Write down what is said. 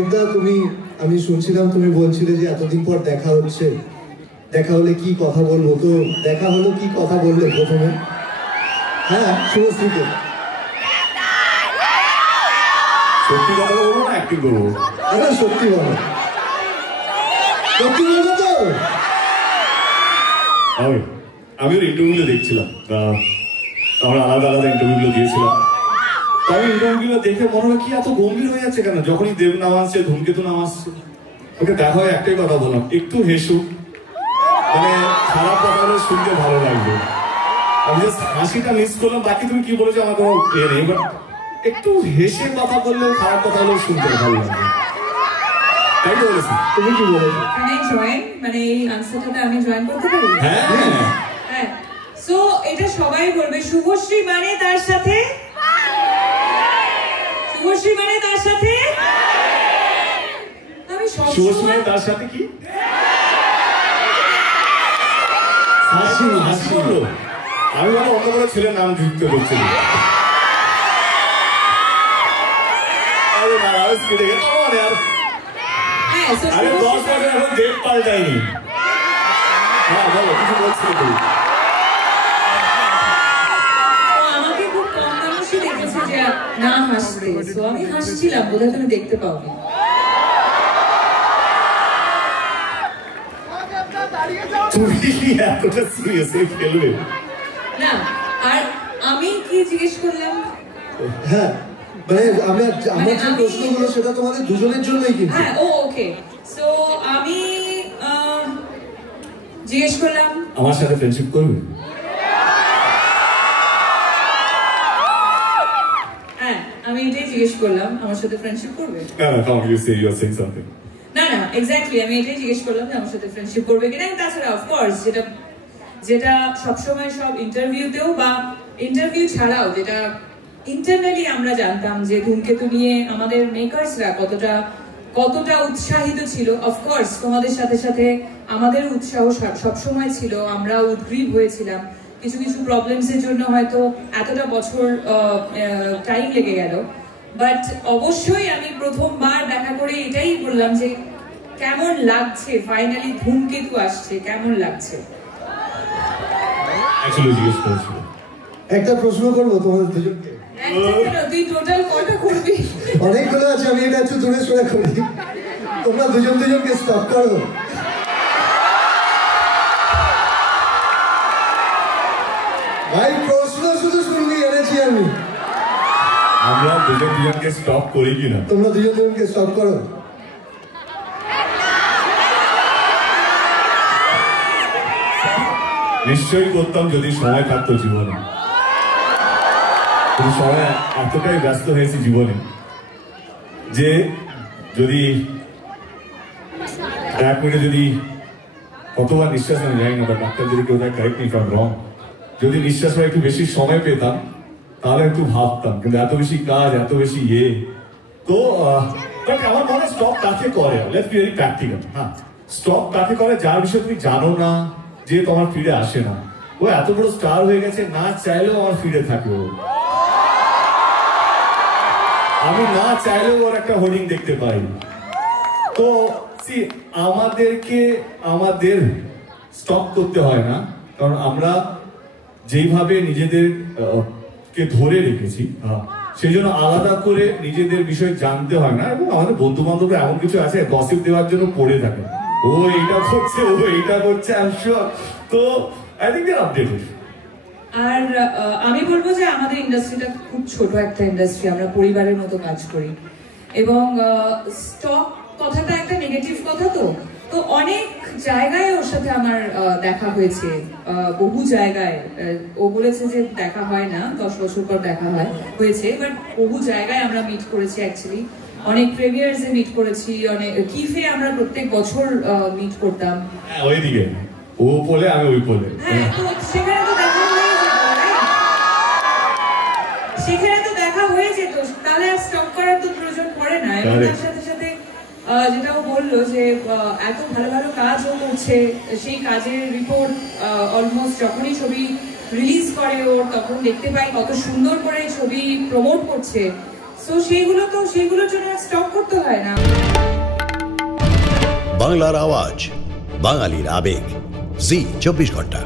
দেবদা তুমি আমি শুনছিলাম তুমি বলছিলে যে এতদিন পর দেখা হচ্ছে, দেখা হলে কি কথা বলবো, তো দেখা হলো, কি কথা বললে প্রথমে? হ্যাঁ শুভশ্রীকে সত্যি কথা বলবো না অ্যাক্টিং করবো? আরে সত্যি বলো, সত্যি বলবো তো। আমি ওর ইন্টারভিউগুলো দেখছিলাম, আমরা আলাদা আলাদা ইন্টারভিউগুলো দিয়েছিলাম। তাই ইন্টারভিউগুলো দেখে মনে হয় কি এত গম্ভীর হয়ে যাচ্ছে কেন? যখনই দেব নাম আসছে, ধূমকেতু নাম আসছে, ওকে দেখা হয় একটাই কথা বললাম, একটু হেসুক, মানে খারাপ কথা হলে শুনতে ভালো লাগবে। আমি জাস্ট হাসিটা মিস করলাম, বাকি তুমি কি বলেছো আমার কোনো ইয়ে নেই, বাট একটু হেসে কথা বললে খারাপ কথা হলেও শুনতে ভালো লাগবে। তাই তো বলেছি? তুমি কি বলেছো? মানে এই আনসারটাতে আমি জয়েন করতে পারি? হ্যাঁ হ্যাঁ। সো এটা সবাই বলবে, শুভশ্রী মানে তার সাথে, শুভশ্রী মানে তার সাথে, আমি শুভশ্রী মানে তার সাথে কি? হাসি হাসি বললো। আমি বলো অন্য কোনো ছেলের নাম যুক্ত করছি। আরে 10 বছর এখন দেব পাল্টাইনি। হ্যাঁ বলো, কিছু বলছিলে তুমি? আমাকে খুব কম মানুষই দেখেছে যে না হাসতে, তো আমি হাসছিলাম, বোধহয় তুমি দেখতে পাওনি। তুমি এতটা সিরিয়াসলি ফেলবে না? আর আমি কি জিজ্ঞেস করলাম? হ্যাঁ মানে আমার যে প্রশ্নগুলো সেটা তোমাদের দুজনের জন্যই কিন্তু। হ্যাঁ ওকে। সো আমি জিজ্ঞেস করলাম আমার সাথে ফ্রেন্ডশিপ করবে? হ্যাঁ আমি এটাই জিজ্ঞেস করলাম, আমার সাথে ফ্রেন্ডশিপ করবে? না না, come you say you are saying something. না না এক্স্যাক্টলি আমি এটাই জিজ্ঞেস করলাম যে আমার সাথে ফ্রেন্ডশিপ করবে কিনা। তাছাড়া অফকোর্স যেটা সবসময় সব ইন্টারভিউতেও বা ইন্টারভিউ ছাড়াও যেটা ইন্টারনালি আমরা জানতাম যে ধূমকেতু নিয়ে আমাদের মেকার্সরা কতটা উৎসাহিত ছিল। অফকোর্স তোমাদের সাথে সাথে আমাদের উৎসাহ সবসময় ছিল, আমরা উদ্গ্রীব হয়েছিলাম। কিছু কিছু প্রবলেমসের জন্য হয়তো এতটা বছর টাইম লেগে গেল, বাট অবশ্যই আমি প্রথমবার দেখা করে এটাই বললাম যে কেমন লাগছে, ফাইনালি ধূমকেতু আসছে, কেমন লাগছে। অ্যাকচুয়ালি জিজ্ঞেস করেছিল। একটা প্রশ্ন করবো তোমাদের দুজনকে। তুই টোটাল কটা করবি? অনেকগুলো আছে, আমি এটা একটু দূরে সরে করি, তোমরা দুজনকে স্টপ করো। ভাই প্রশ্ন শুধু শুনবি এনেছি আমি। আমরা দুজনকে স্টপ করি কিনা? তোমরা দুজনকে স্টপ করো। নিশ্চয়ই করতাম যদি সময় থাকতো জীবনে। কিন্তু সময় এতটাই ব্যস্ত হয়েছে জীবনে যে যদি 1 মিনিটে যদি কতবার নিঃশ্বাস আমি যাই না, বা ডাক্তার যদি কেউ correct me if I am রং, যদি নিঃশ্বাস একটু বেশি সময় পেতাম তাহলে একটু ভাবতাম, কিন্তু এত বেশি কাজ, এত বেশি তো আমার মনে হয় স্টপ কাকে করে, লেটস বি ভেরি প্র্যাকটিক্যাল। হ্যাঁ, স্টপ কাকে করে যার বিষয়ে তুমি জানো না, যে তোমার ফিরে আসে না। ও এত বড় স্টার হয়ে গেছে, না চাইলেও আমার ফিরে থাকে। ও আমি না চাইলেও ওর একটা হোর্ডিং দেখতে পাই। তো আমাদের স্টপ করতে হয় না, কারণ আমরা যেইভাবে নিজেদেরকে ধরে রেখেছি, সেই জন্য আলাদা করে নিজেদের বিষয় জানতে হয় না। এবং আমাদের বন্ধু বান্ধবরা এমন কিছু আছে গসিপ দেওয়ার জন্য পড়ে থাকে, ও এইটা করছে, ও এইটা করছে, আই এম শিওর। তো I think they are updated. আর আমি বলবো যে আমাদের ইন্ডাস্ট্রিটা খুব ছোট একটা ইন্ডাস্ট্রি, আমরা পরিবারের মতো কাজ করি, এবং স্টক কথাটা একটা নেগেটিভ কথা। তো অনেক জায়গায় ওর সাথে আমার দেখা হয়েছে, বহু জায়গায়। ও বলেছে যে দেখা হয় না, 10 বছর পর দেখা হয়েছে, বাট বহু জায়গায় আমরা মিট করেছি। অ্যাকচুয়ালি অনেক প্রিমিয়ার্সে মিট করেছি, অনেক কিফে আমরা প্রত্যেক বছর মিট করতাম। ওইদিকে ও বলে আমি ওই বলে। হ্যাঁ, তো সেখানে তো দেখা হয়ে যেত, তাহলে আর স্টপ করার তো প্রয়োজন পড়ে না। এবং তার সাথে সাথে যেটা ও বললো যে এত ভালো ভালো কাজ ও করছে, সেই কাজের রিপোর্ট অলমোস্ট যখনই ছবি রিলিজ করে ওর, তখন দেখতে পাই কত সুন্দর করে ছবি প্রমোট করছে। সো সেইগুলোর জন্য স্টপ করতে হয় না। বাংলার আওয়াজ, বাঙালির আবেগ, জি 24 ঘন্টা।